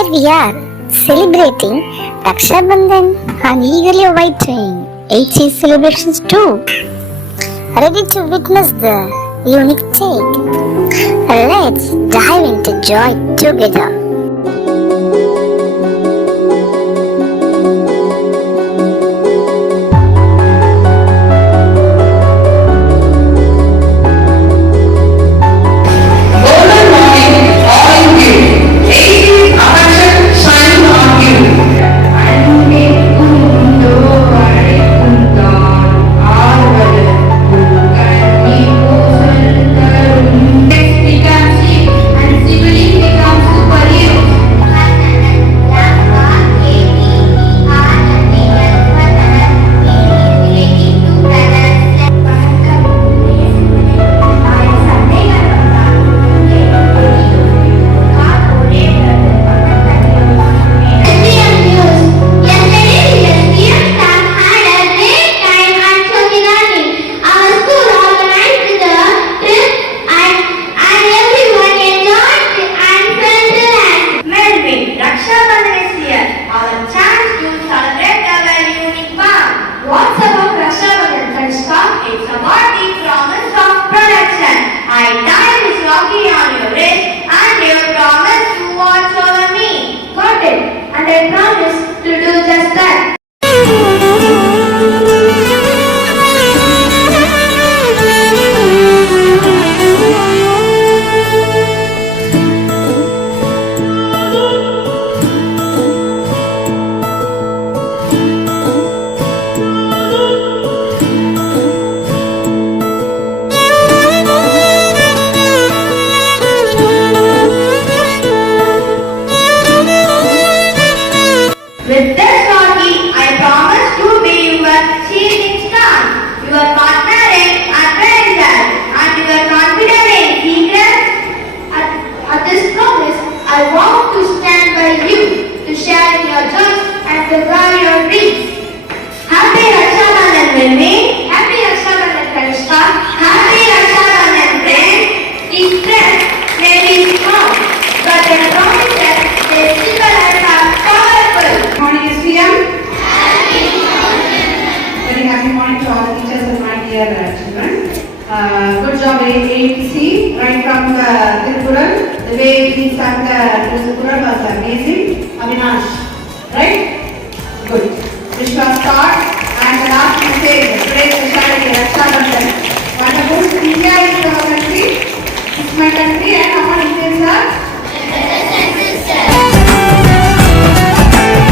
Here we are, celebrating Raksha Bandhan and eagerly awaiting 8th celebrations too. Ready to witness the unique take? Let's dive into joy together. With this rakhi, I promise to be your shielding star, your partner in adventure, and your confidant in secrets. At this promise, I want to stand by you, to share in your joys and to guide